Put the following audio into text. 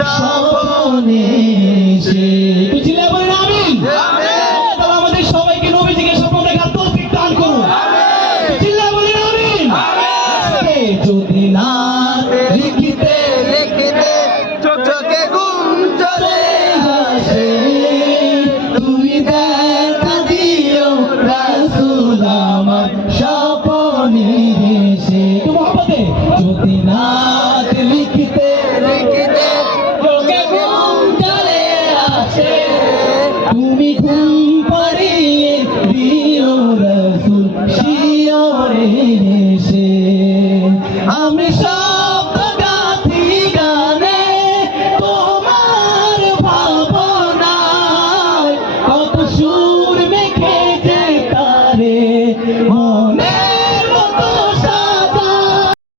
স্বপনে এসে। বুঝলে বলেন আমিন। তাহলে আমাদের সবাইকে নবীজিকে স্বপ্ন দেখার তৌফিক দান করুন। বুঝলে বলেন আমিন। যদি না লিখিতে লিখিতে চোখে ঘুম চলে আসে, তুমি দেখা দিও রাসূল আমার স্বপনে এসে। মহব্বতে যদি না লিখিতে লিখিতে চোখে ঘুম চলে আসে, তুমি ঘুম পাড়িয়ে দিও রাসূল শিয়রে এসে। আমি